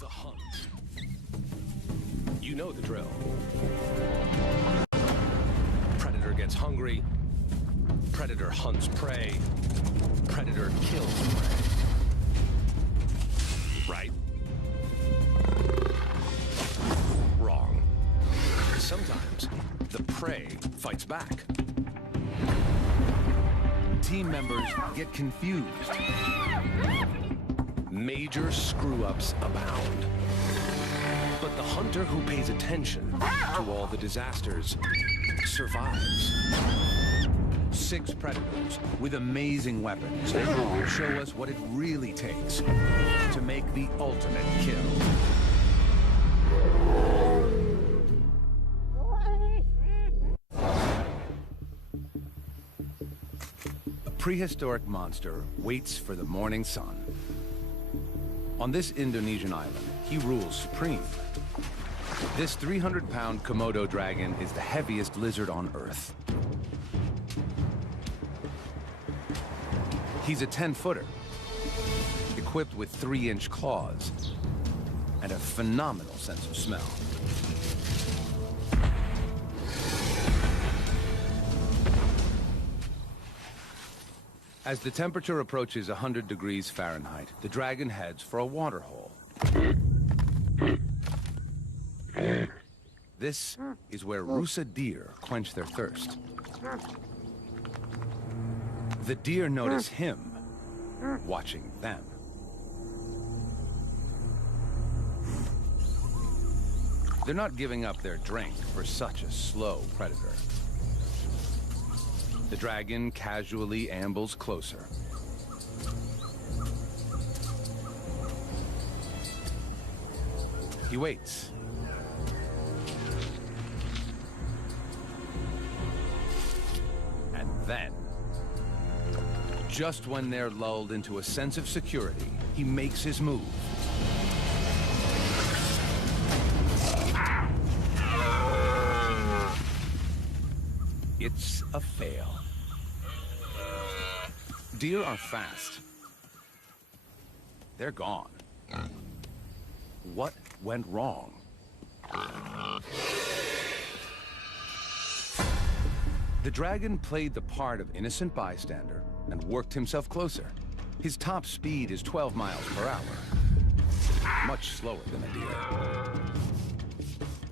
The hunt. You know the drill. Predator gets hungry. Predator hunts prey. Predator kills prey. Right? Wrong. Sometimes the prey fights back. Team members get confused. Major screw-ups abound. But the hunter who pays attention to all the disasters survives. 6 predators with amazing weapons show us what it really takes to make the ultimate kill. A prehistoric monster waits for the morning sun. On this Indonesian island, he rules supreme. This 300-pound Komodo dragon is the heaviest lizard on Earth. He's a 10-footer, equipped with 3-inch claws and a phenomenal sense of smell. As the temperature approaches 100 degrees Fahrenheit, the dragon heads for a water hole. This is where Rusa deer quench their thirst. The deer notice him watching them. They're not giving up their drink for such a slow predator. The dragon casually ambles closer. He waits. And then, just when they're lulled into a sense of security, he makes his move. It's a fail. Deer are fast. They're gone. What went wrong? The dragon played the part of innocent bystander and worked himself closer. His top speed is 12 miles per hour, much slower than a deer.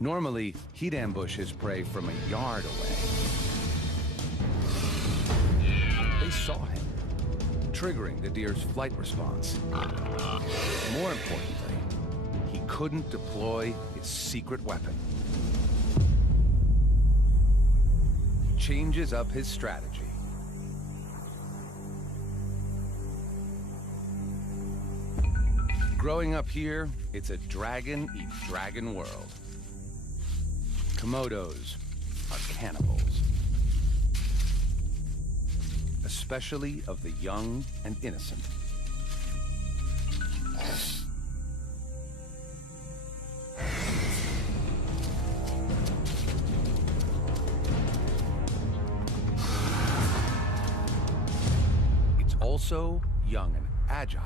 Normally, he'd ambush his prey from a yard away. They saw him, triggering the deer's flight response. More importantly, he couldn't deploy his secret weapon. He changes up his strategy. Growing up here, it's a dragon-eat-dragon world. Komodos are cannibals. Especially of the young and innocent. It's also young and agile.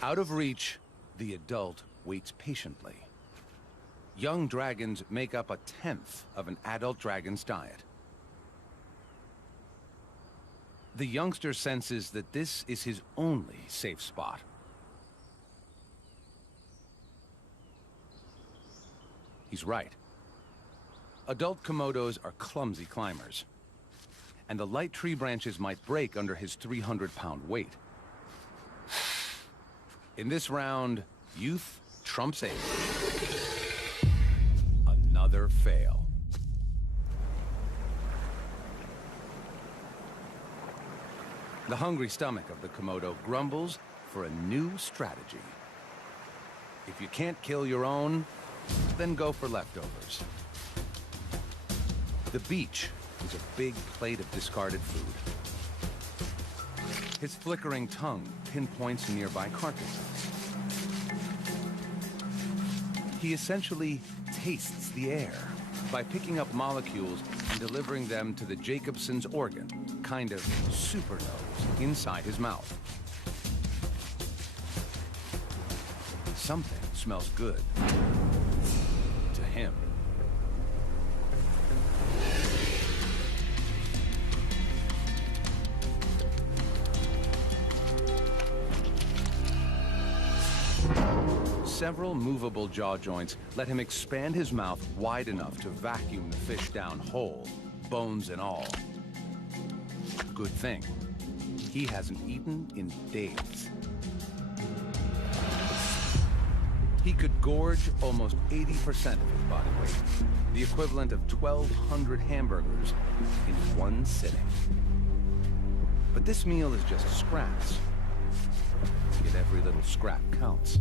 Out of reach, the adult waits patiently. Young dragons make up 1/10 of an adult dragon's diet. The youngster senses that this is his only safe spot. He's right. Adult Komodos are clumsy climbers, and the light tree branches might break under his 300-pound weight. In this round, youth trumps age. Another fail. The hungry stomach of the Komodo grumbles for a new strategy. If you can't kill your own, then go for leftovers. The beach is a big plate of discarded food. His flickering tongue pinpoints nearby carcasses. He essentially tastes the air by picking up molecules and delivering them to the Jacobson's organ, kind of super nose, inside his mouth. Something smells good to him. Several movable jaw joints let him expand his mouth wide enough to vacuum the fish down whole, bones and all. Good thing. He hasn't eaten in days. He could gorge almost 80% of his body weight, the equivalent of 1,200 hamburgers in one sitting. But this meal is just scraps. Yet every little scrap counts.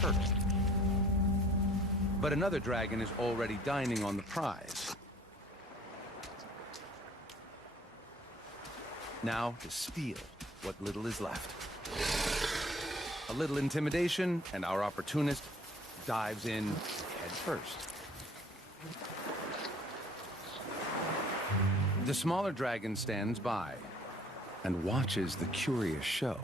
Perfect. But another dragon is already dining on the prize. Now to steal what little is left. A little intimidation, and our opportunist dives in head first. The smaller dragon stands by and watches the curious show.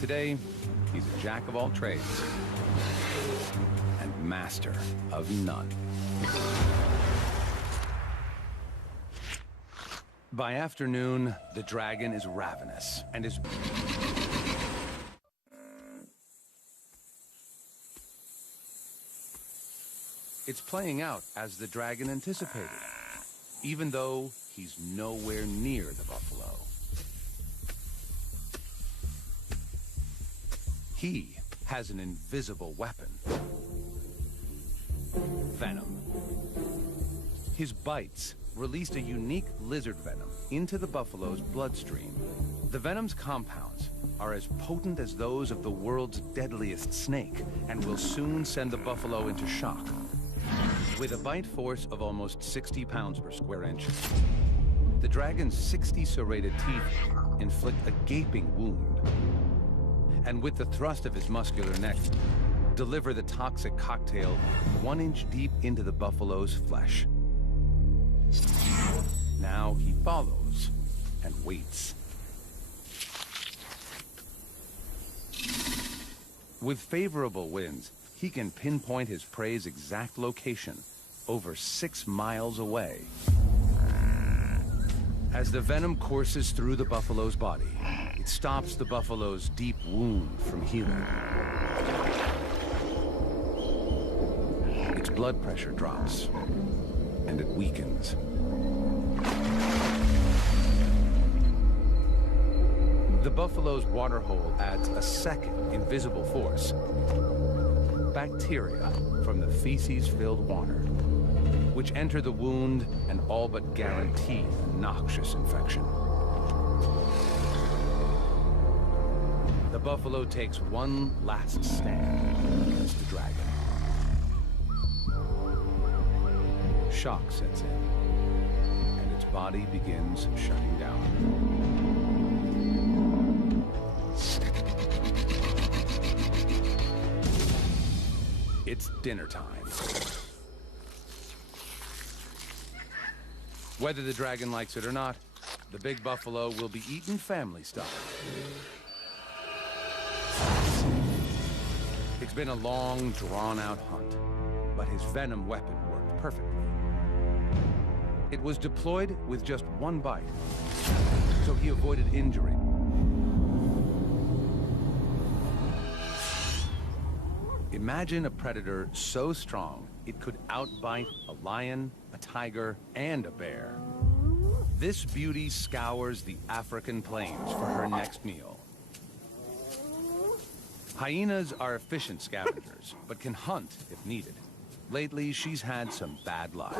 Today, he's a jack of all trades and master of none. By afternoon, the dragon is ravenous and is... It's playing out as the dragon anticipated, even though he's nowhere near the buffalo. He has an invisible weapon. Venom. His bites released a unique lizard venom into the buffalo's bloodstream. The venom's compounds are as potent as those of the world's deadliest snake and will soon send the buffalo into shock. With a bite force of almost 60 pounds per square inch, the dragon's 60 serrated teeth inflict a gaping wound. And with the thrust of his muscular neck, deliver the toxic cocktail 1 inch deep into the buffalo's flesh. Now he follows and waits. With favorable winds, he can pinpoint his prey's exact location, over 6 miles away. As the venom courses through the buffalo's body, it stops the buffalo's deep wound from healing. Its blood pressure drops, and it weakens. The buffalo's water hole adds a second invisible force. Bacteria from the feces-filled water, which enter the wound and all but guarantee a noxious infection. The buffalo takes one last stand against the dragon. Shock sets in, and its body begins shutting down. It's dinner time. Whether the dragon likes it or not, the big buffalo will be eaten family style. It's been a long, drawn-out hunt, but his venom weapon worked perfectly. It was deployed with just one bite, so he avoided injury. Imagine a predator so strong it could outbite a lion, a tiger, and a bear. This beauty scours the African plains for her next meal. Hyenas are efficient scavengers, but can hunt if needed. Lately, she's had some bad luck.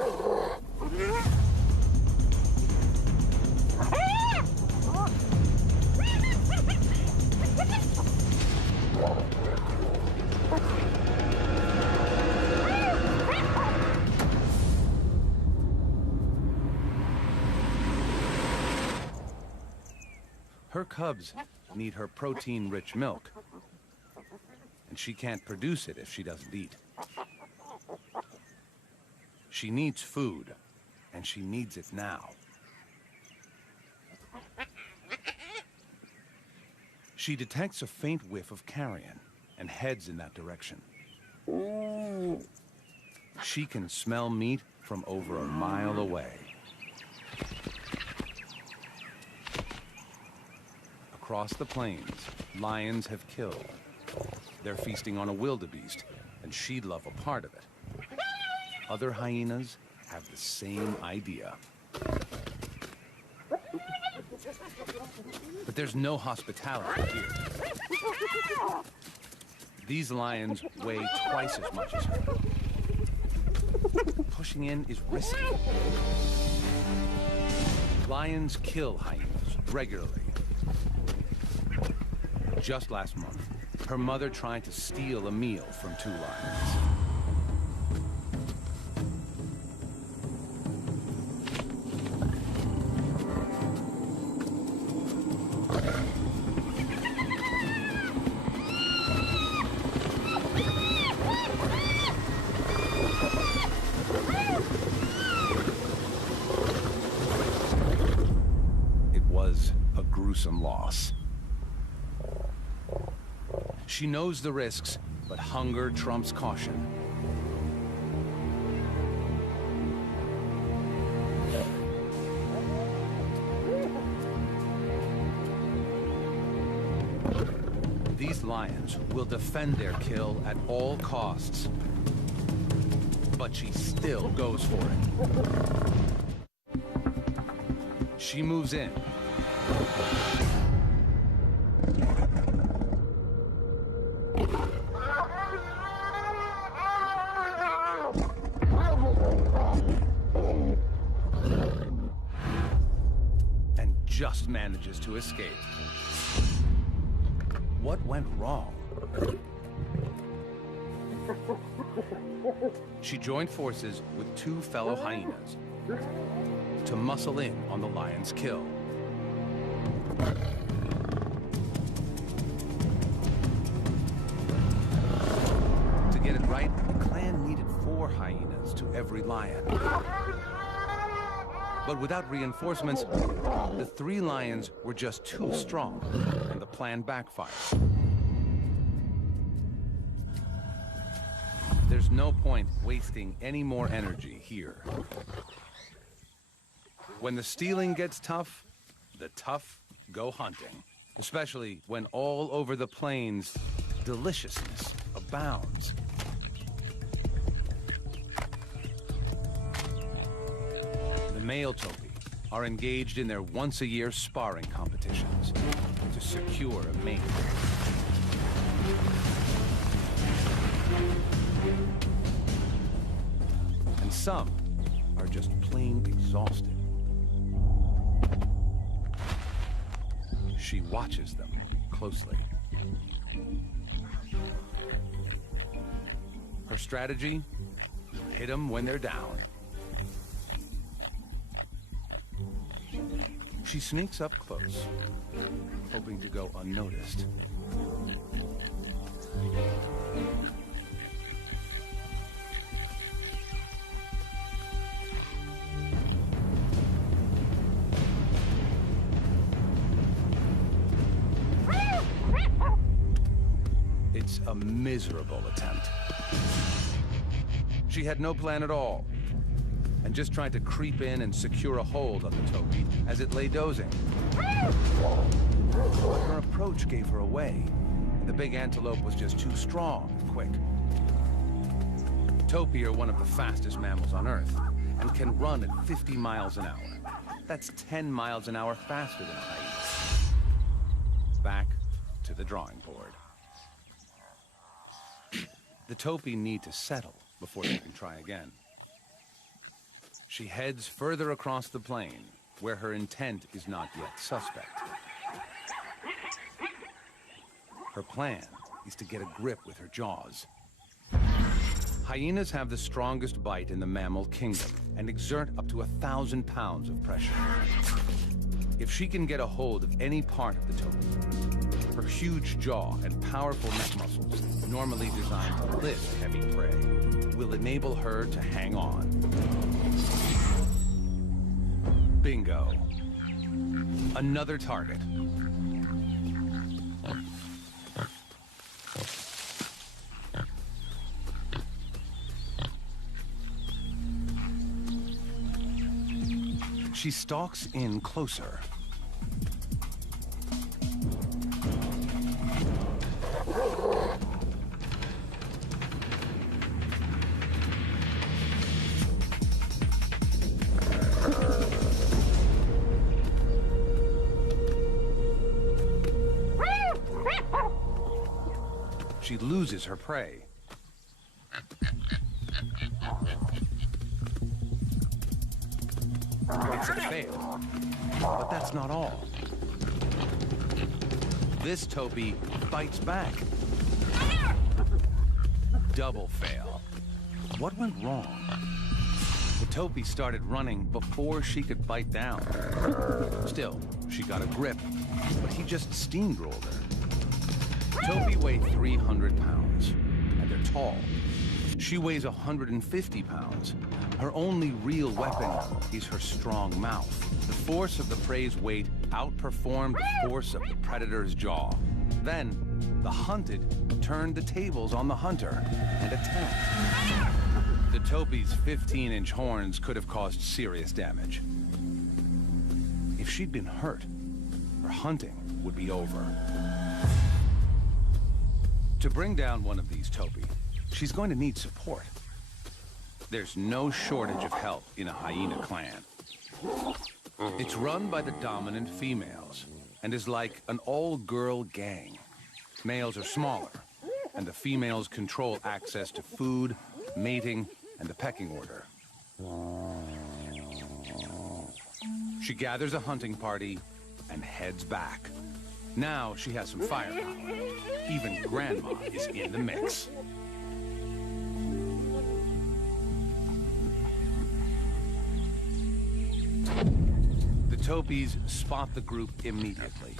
Her cubs need her protein-rich milk, and she can't produce it if she doesn't eat. She needs food, and she needs it now. She detects a faint whiff of carrion and heads in that direction. She can smell meat from over a mile away. Across the plains, lions have killed. They're feasting on a wildebeest, and she'd love a part of it. Other hyenas have the same idea. But there's no hospitality here. These lions weigh twice as much as her. Pushing in is risky. Lions kill hyenas regularly. Just last month, her mother tried to steal a meal from 2 lions. It was a gruesome loss. She knows the risks, but hunger trumps caution. These lions will defend their kill at all costs. But she still goes for it. She moves in. And just manages to escape. What went wrong? She joined forces with 2 fellow hyenas to muscle in on the lion's kill. To get it right, the clan needed 4 hyenas to every lion. But without reinforcements, the 3 lions were just too strong, and the plan backfired. There's no point wasting any more energy here. When the stealing gets tough, the tough go hunting. Especially when all over the plains, deliciousness abounds. The male topi are engaged in their once-a-year sparring competitions to secure a mate. And some are just plain exhausted. She watches them closely. Her strategy? Hit them when they're down. She sneaks up close, hoping to go unnoticed. It's a miserable attempt. She had no plan at all, and just tried to creep in and secure a hold on the topi as it lay dozing. But her approach gave her away, and the big antelope was just too strong and quick. Topi are one of the fastest mammals on Earth, and can run at 50 miles an hour. That's 10 miles an hour faster than hyenas. Back to the drawing board. The topi need to settle before they can try again. She heads further across the plain, where her intent is not yet suspect. Her plan is to get a grip with her jaws. Hyenas have the strongest bite in the mammal kingdom and exert up to 1,000 pounds of pressure. If she can get a hold of any part of the Toby, her huge jaw and powerful neck muscles, normally designed to lift heavy prey, will enable her to hang on. Bingo. Another target. She stalks in closer. She loses her prey. It's a fail. But that's not all. This Toby bites back. Double fail. What went wrong? The Toby started running before she could bite down. Still, she got a grip, but he just steamrolled her. Toby weigh 300 pounds, and they're tall. She weighs 150 pounds. Her only real weapon is her strong mouth. The force of the prey's weight outperformed the force of the predator's jaw. Then, the hunted turned the tables on the hunter and attacked. The Toby's 15-inch horns could have caused serious damage. If she'd been hurt, her hunting would be over. To bring down one of these Toby, she's going to need support. There's no shortage of help in a hyena clan. It's run by the dominant females and is like an all-girl gang. Males are smaller, and the females control access to food, mating, and the pecking order. She gathers a hunting party and heads back. Now she has some firepower. Even Grandma is in the mix. The Topies spot the group immediately.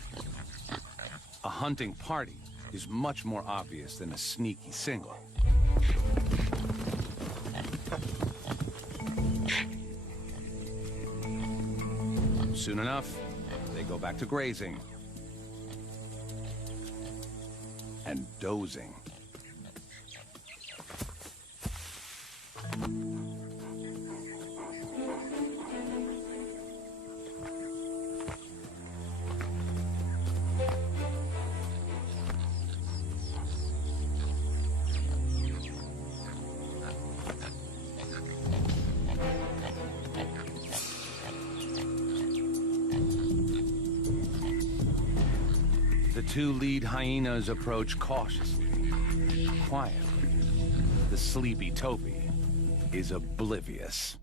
A hunting party is much more obvious than a sneaky single. Soon enough, they go back to grazing and dozing. The two lead hyenas approach cautiously, quietly. The sleepy Toby is oblivious.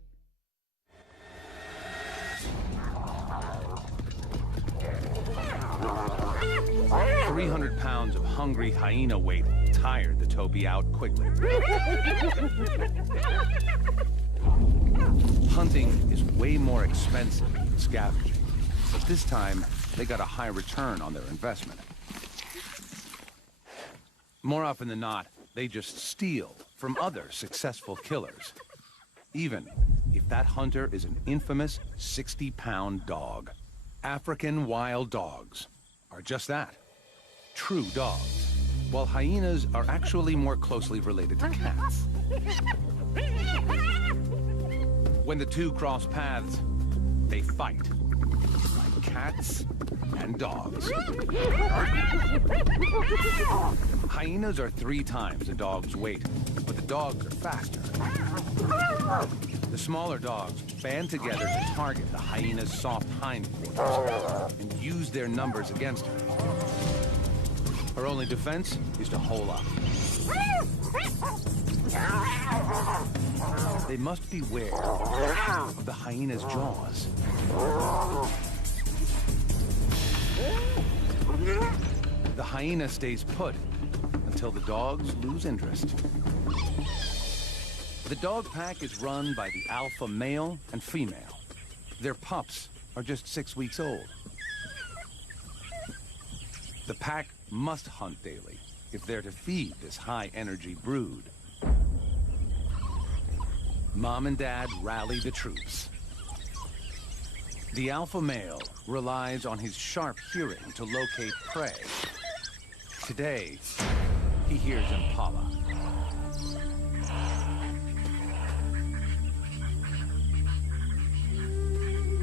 "300 pounds of hungry hyena weight tired the Toby out quickly. Hunting is way more expensive than scavenging, but this time they got a high return on their investment. More often than not, they just steal from other successful killers, even if that hunter is an infamous 60-pound dog. African wild dogs are just that, true dogs, while hyenas are actually more closely related to cats. When the two cross paths, they fight. Like cats and dogs. Hyenas are 3 times a dog's weight, but the dogs are faster. The smaller dogs band together to target the hyena's soft hindquarters and use their numbers against her. Her only defense is to hole up. They must beware of the hyena's jaws. The hyena stays put until the dogs lose interest. The dog pack is run by the alpha male and female. Their pups are just 6 weeks old. The pack must hunt daily if they're to feed this high-energy brood. Mom and Dad rally the troops. The alpha male relies on his sharp hearing to locate prey. Today, he hears impala.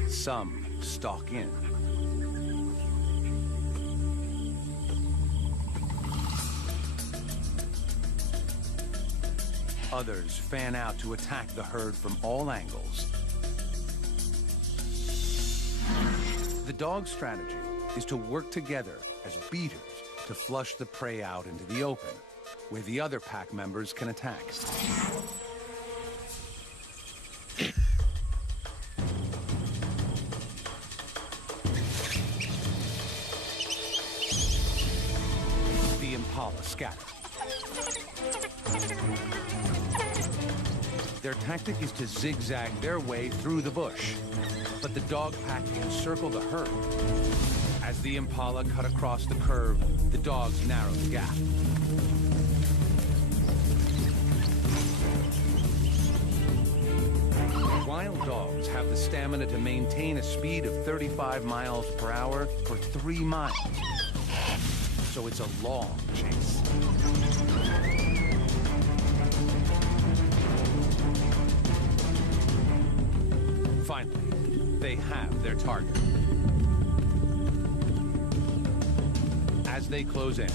Some stalk in. Others fan out to attack the herd from all angles. The dog's strategy is to work together as beaters to flush the prey out into the open, where the other pack members can attack. The impala scatter. Their tactic is to zigzag their way through the bush, but the dog pack encircle the herd. As the impala cut across the curve, the dogs narrow the gap. Wild dogs have the stamina to maintain a speed of 35 miles per hour for 3 miles. So it's a long chase. Finally, they have their target. As they close in,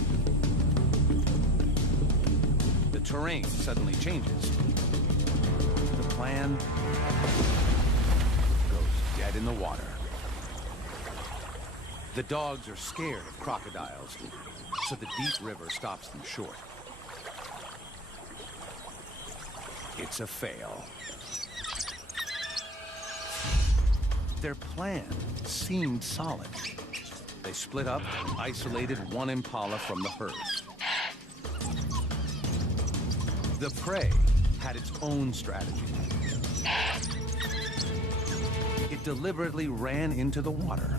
the terrain suddenly changes. The plan goes dead in the water. The dogs are scared of crocodiles, so the deep river stops them short. It's a fail. Their plan seemed solid. They split up and isolated one impala from the herd. The prey had its own strategy. It deliberately ran into the water.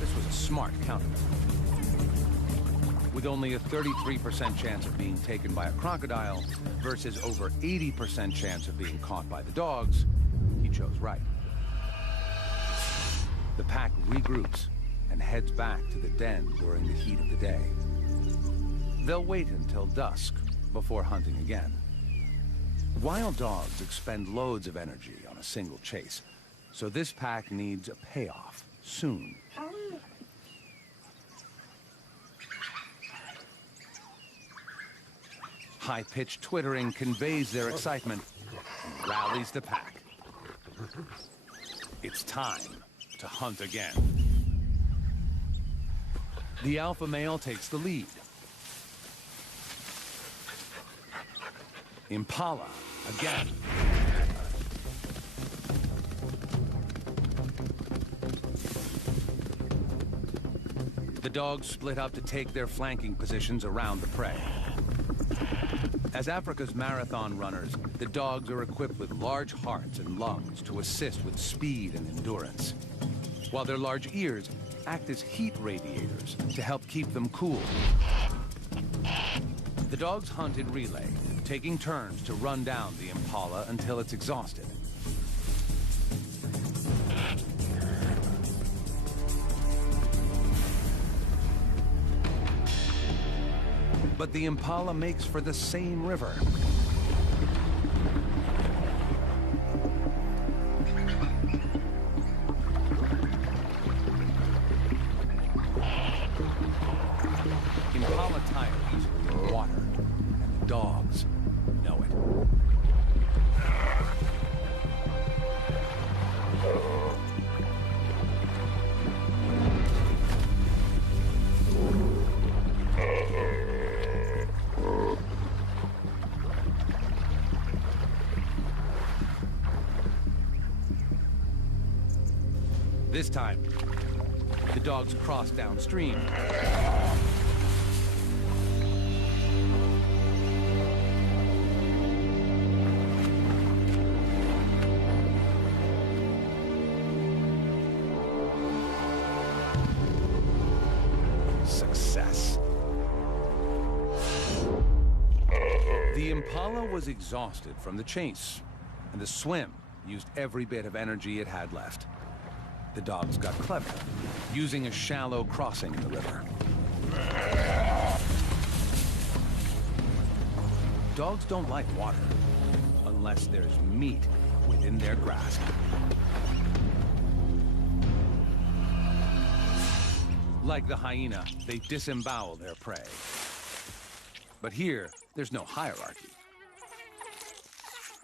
This was a smart counter. With only a 33% chance of being taken by a crocodile versus over 80% chance of being caught by the dogs, he chose right. The pack regroups and heads back to the den during the heat of the day. They'll wait until dusk before hunting again. Wild dogs expend loads of energy on a single chase, so this pack needs a payoff soon. High-pitched twittering conveys their excitement and rallies the pack. It's time to hunt again. The alpha male takes the lead. Impala again. The dogs split up to take their flanking positions around the prey. As Africa's marathon runners, the dogs are equipped with large hearts and lungs to assist with speed and endurance, while their large ears act as heat radiators to help keep them cool. The dogs hunt in relay, taking turns to run down the impala until it's exhausted. But the impala makes for the same river. Impala tires in water, and the dogs know it. This time, the dogs cross downstream. The Impala was exhausted from the chase, and the swim used every bit of energy it had left. The dogs got clever, using a shallow crossing in the river. Dogs don't like water, unless there's meat within their grasp. Like the hyena, they disembowel their prey. But here, there's no hierarchy.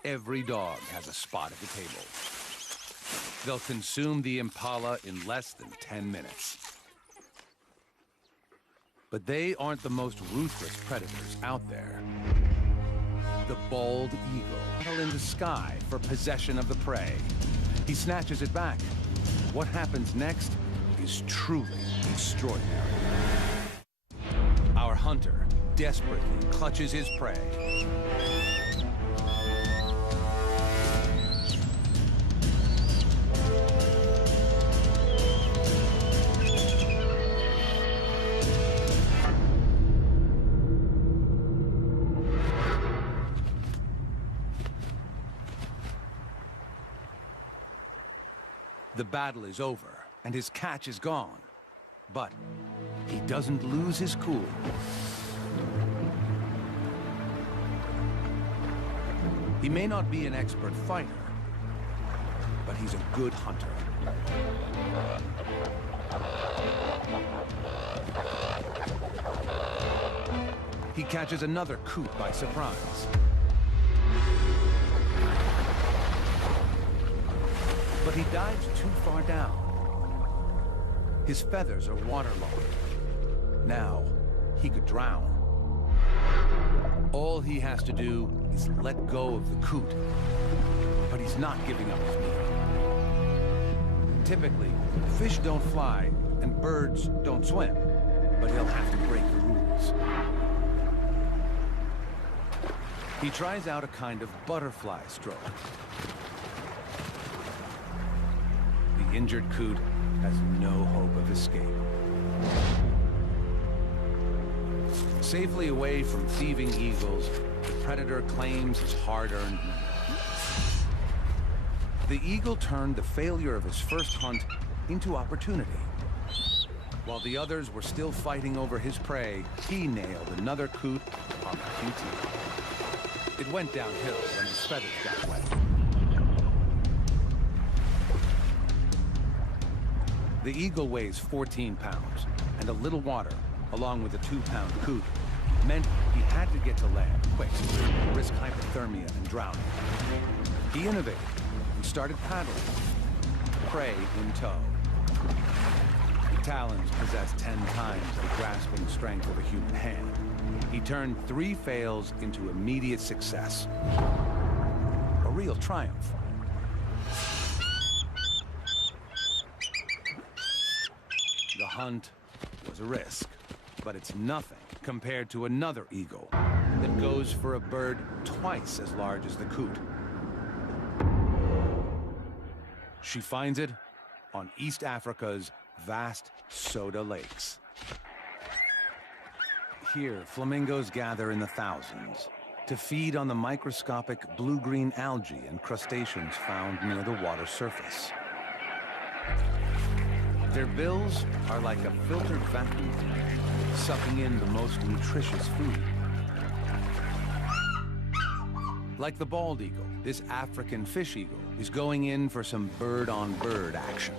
Every dog has a spot at the table. They'll consume the Impala in less than 10 minutes. But they aren't the most ruthless predators out there. The bald eagle, battle in the sky for possession of the prey. He snatches it back. What happens next is truly extraordinary. Our hunter desperately clutches his prey. The battle is over, and his catch is gone. But he doesn't lose his cool. He may not be an expert fighter, but he's a good hunter. He catches another coot by surprise. But he dives too far down. His feathers are waterlogged. Now, he could drown. All he has to do is let go of the coot. But he's not giving up his meal. Typically, fish don't fly and birds don't swim, but he'll have to break the rules. He tries out a kind of butterfly stroke. The injured coot has no hope of escape. Safely away from thieving eagles, the predator claims his hard-earned money. The eagle turned the failure of his first hunt into opportunity. While the others were still fighting over his prey, he nailed another coot on the QT. It went downhill when his feathers got wet. The eagle weighs 14 pounds, and a little water, along with a 2-pound coot, meant he had to get to land quick, risk hypothermia and drowning. He innovated and started paddling, prey in tow. The talons possess 10 times the grasping strength of a human hand. He turned 3 fails into immediate success. A real triumph. The hunt was a risk, but it's nothing compared to another eagle that goes for a bird twice as large as the coot. She finds it on East Africa's vast soda lakes. Here, flamingos gather in the thousands to feed on the microscopic blue-green algae and crustaceans found near the water surface. Their bills are like a filtered vacuum, sucking in the most nutritious food. Like the bald eagle, this African fish eagle is going in for some bird-on-bird action.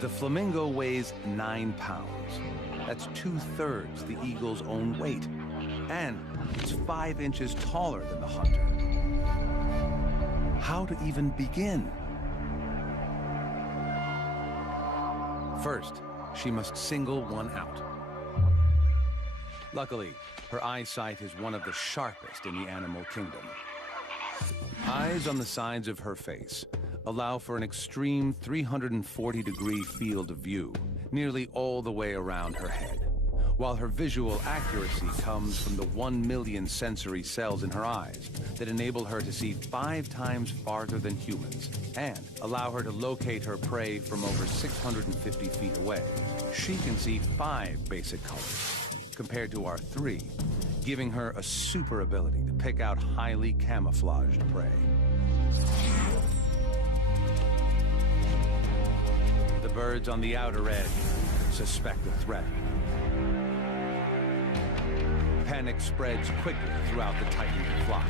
The flamingo weighs 9 pounds. That's 2/3 the eagle's own weight. And it's 5 inches taller than the hunter. How to even begin? First, she must single one out. Luckily, her eyesight is one of the sharpest in the animal kingdom. Eyes on the sides of her face allow for an extreme 340-degree field of view, nearly all the way around her head, while her visual accuracy comes from the 1 million sensory cells in her eyes that enable her to see 5 times farther than humans and allow her to locate her prey from over 650 feet away. She can see 5 basic colors, compared to our 3, giving her a super ability to pick out highly camouflaged prey. The birds on the outer edge suspect a threat. Panic spreads quickly throughout the tightening flock.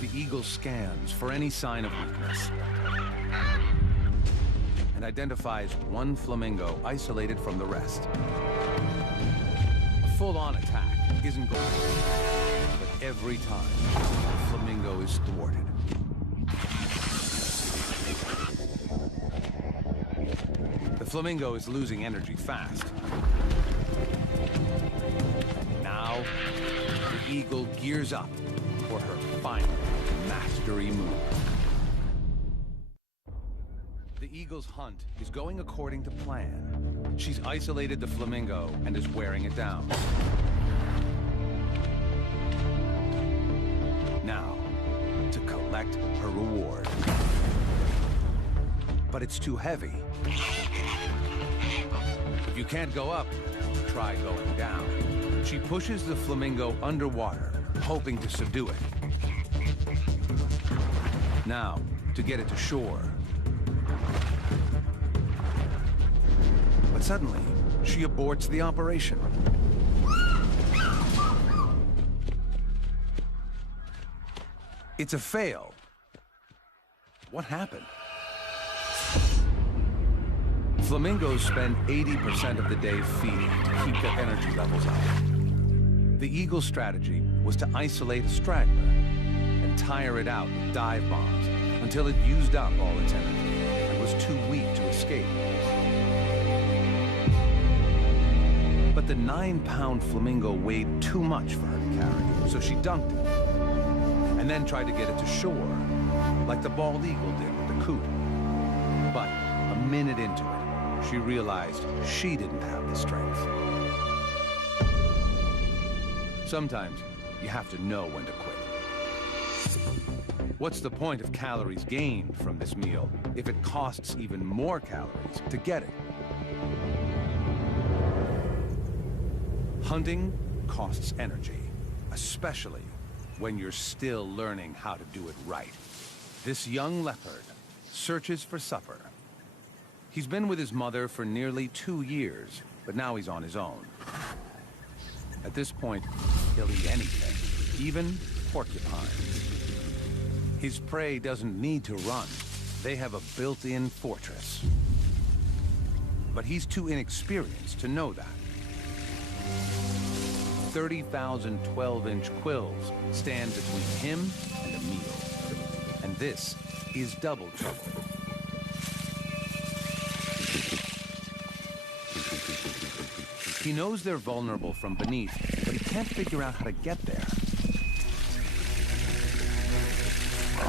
The eagle scans for any sign of weakness and identifies one flamingo isolated from the rest. A full-on attack isn't going to work, but every time, the flamingo is thwarted. The flamingo is losing energy fast. Now, the eagle gears up for her final mastery move. The eagle's hunt is going according to plan. She's isolated the flamingo and is wearing it down. Now, to collect her reward. But it's too heavy. If you can't go up, try going down. She pushes the flamingo underwater, hoping to subdue it. Now, to get it to shore. But suddenly, she aborts the operation. It's a fail. What happened? Flamingos spend 80% of the day feeding to keep their energy levels up. The eagle's strategy was to isolate a straggler and tire it out with dive bombs until it used up all its energy and was too weak to escape. But the 9-pound flamingo weighed too much for her to carry, so she dunked it and then tried to get it to shore, like the bald eagle did with the coot. But a minute into it, she realized she didn't have the strength. Sometimes you have to know when to quit. What's the point of calories gained from this meal if it costs even more calories to get it? Hunting costs energy, especially when you're still learning how to do it right. This young leopard searches for supper. He's been with his mother for nearly 2 years, but now he's on his own. At this point, he'll eat anything, even porcupines. His prey doesn't need to run. They have a built-in fortress. But he's too inexperienced to know that. 30,000 12-inch quills stand between him and a meal. And this is double trouble. He knows they're vulnerable from beneath, but he can't figure out how to get there.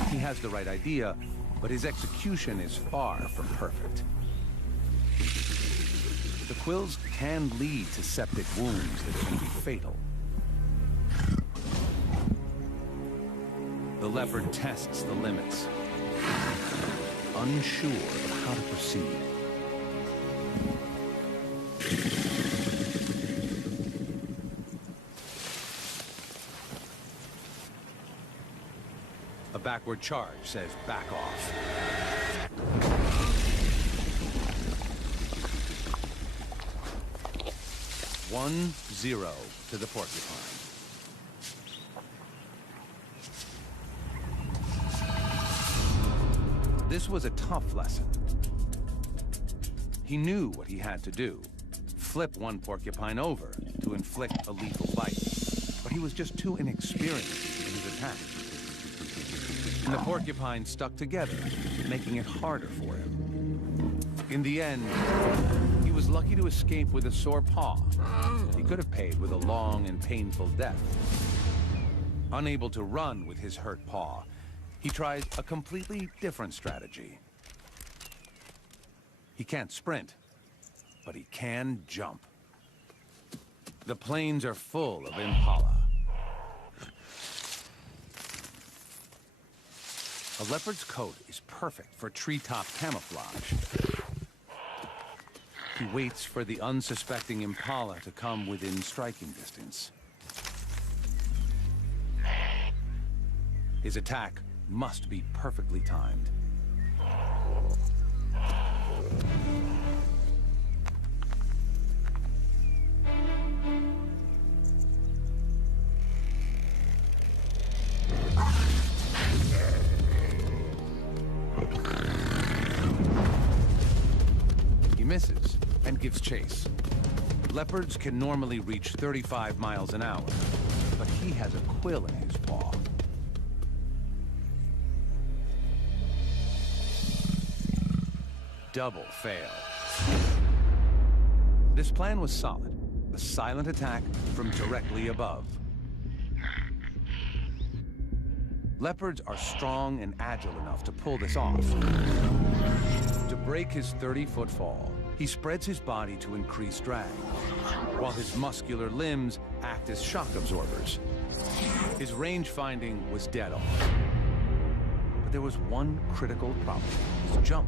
He has the right idea, but his execution is far from perfect. The quills can lead to septic wounds that can be fatal. The leopard tests the limits, unsure of how to proceed. A backward charge says back off. One, 0 to the porcupine. This was a tough lesson. He knew what he had to do. Flip one porcupine over to inflict a lethal bite. But he was just too inexperienced in his attack. And the porcupine stuck together, making it harder for him. In the end, he was lucky to escape with a sore paw. He could have paid with a long and painful death. Unable to run with his hurt paw, he tried a completely different strategy. He can't sprint, but he can jump. The plains are full of impala. A leopard's coat is perfect for treetop camouflage. He waits for the unsuspecting Impala to come within striking distance. His attack must be perfectly timed. He misses and gives chase. Leopards can normally reach 35 miles an hour, but he has a quill in his paw. Double fail. This plan was solid. A silent attack from directly above. Leopards are strong and agile enough to pull this off. To break his 30-foot fall, he spreads his body to increase drag, while his muscular limbs act as shock absorbers. His range finding was dead on. But there was one critical problem. His jump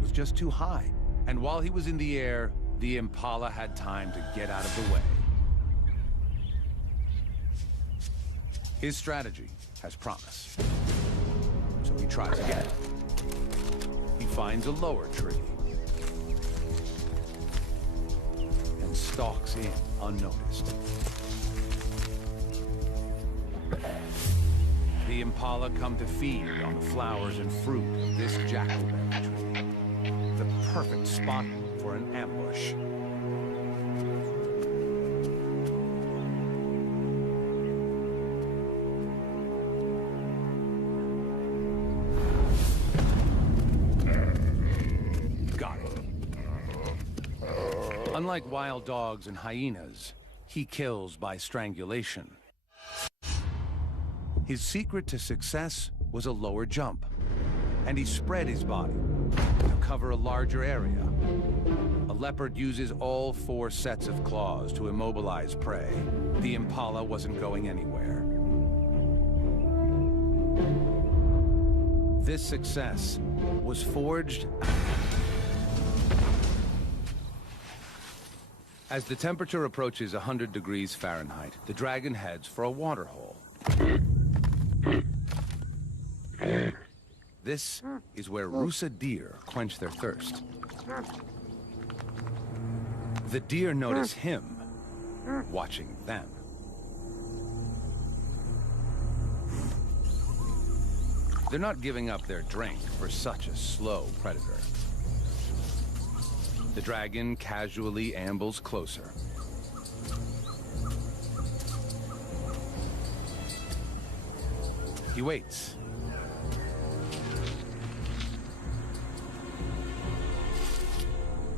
was just too high. And while he was in the air, the Impala had time to get out of the way. His strategy has promise. So he tries again. He finds a lower tree and stalks in unnoticed. The Impala come to feed on the flowers and fruit of this jackalberry tree. The perfect spot for an ambush. Got it. Unlike wild dogs and hyenas, he kills by strangulation. His secret to success was a lower jump, and he spread his body to cover a larger area. A leopard uses all 4 sets of claws to immobilize prey. The Impala wasn't going anywhere. This success was forged as the temperature approaches 100 degrees Fahrenheit. The dragon heads for a water hole. This is where Rusa deer quench their thirst. The deer notice him watching them. They're not giving up their drink for such a slow predator. The dragon casually ambles closer. He waits.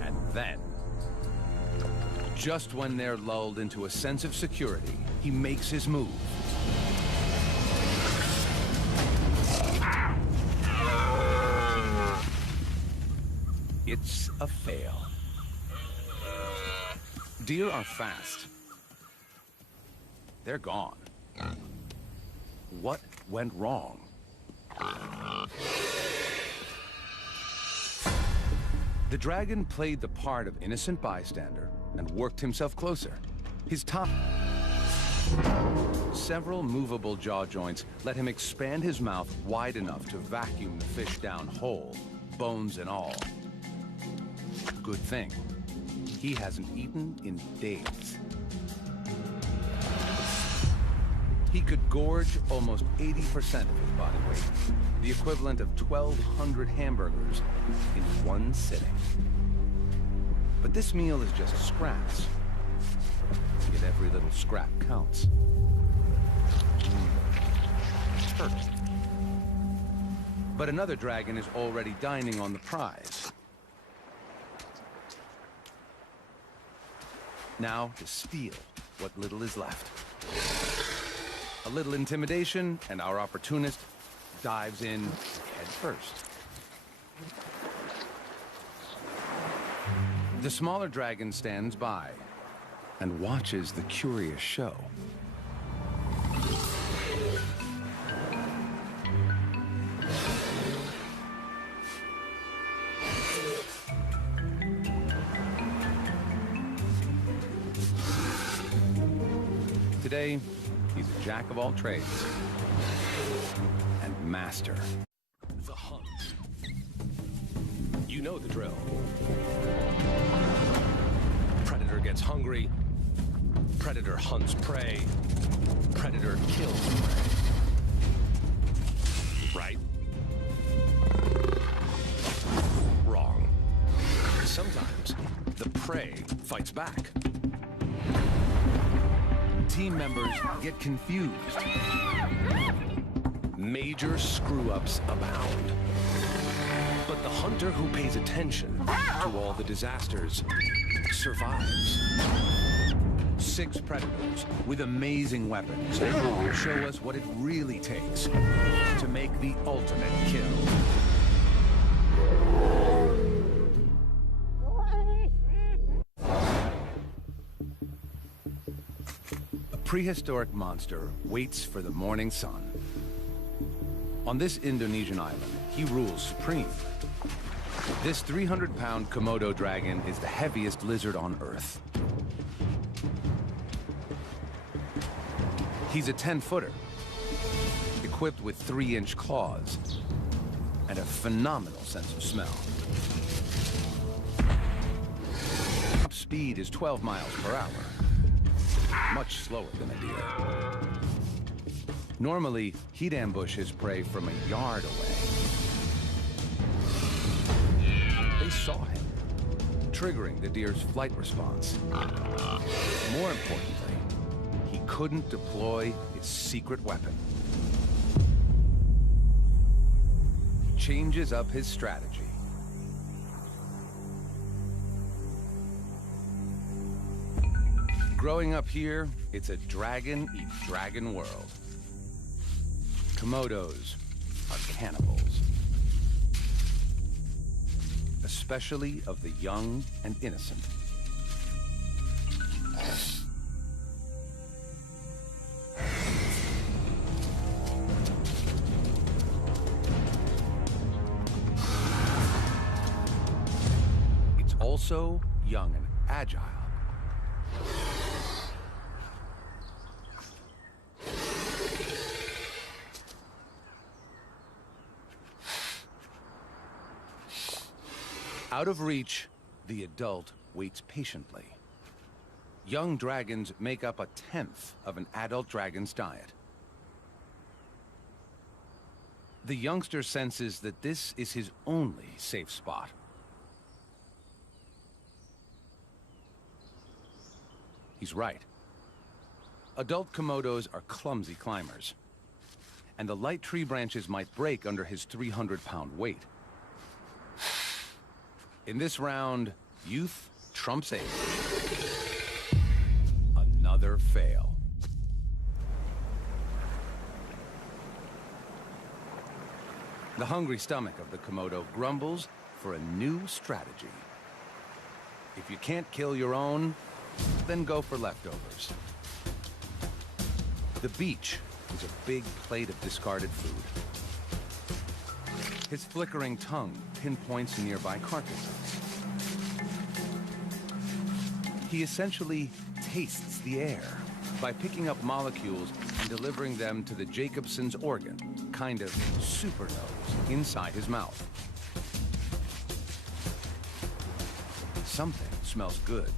And then, just when they're lulled into a sense of security, he makes his move. It's a fail. Deer are fast. They're gone. What went wrong? The dragon played the part of innocent bystander and worked himself closer. His top... Several movable jaw joints let him expand his mouth wide enough to vacuum the fish down whole, bones and all. Good thing. He hasn't eaten in days. He could gorge almost 80% of his body weight, the equivalent of 1,200 hamburgers in one sitting. But this meal is just scraps. Yet every little scrap counts. Perfect. But another dragon is already dining on the prize. Now to steal what little is left. A little intimidation, and our opportunist dives in head first. The smaller dragon stands by and watches the curious show. Today, he's a jack of all trades and master. The hunt. You know the drill. Predator gets hungry. Predator hunts prey. Predator kills prey. Right? Wrong. Sometimes the prey fights back. Team members get confused. Major screw-ups abound. But the hunter who pays attention to all the disasters survives. 6 predators with amazing weapons show us what it really takes to make the ultimate kill. A prehistoric monster waits for the morning sun. On this Indonesian island, he rules supreme. This 300-pound Komodo dragon is the heaviest lizard on Earth. He's a 10-footer, equipped with 3-inch claws and a phenomenal sense of smell. Top speed is 12 miles per hour, much slower than a deer. Normally, he'd ambush his prey from a yard away. They saw him, triggering the deer's flight response. More importantly, he couldn't deploy his secret weapon. He changes up his strategy. Growing up here, it's a dragon-eat-dragon world. Komodos are cannibals, especially of the young and innocent. It's also young and agile. Out of reach, the adult waits patiently. Young dragons make up 1/10 of an adult dragon's diet. The youngster senses that this is his only safe spot. He's right. Adult Komodos are clumsy climbers, and the light tree branches might break under his 300-pound weight. In this round, youth trumps age. Another fail. The hungry stomach of the Komodo grumbles for a new strategy. If you can't kill your own, then go for leftovers. The beach is a big plate of discarded food. His flickering tongue pinpoints nearby carcasses. He essentially tastes the air by picking up molecules and delivering them to the Jacobson's organ, kind of super nose, inside his mouth. Something smells good.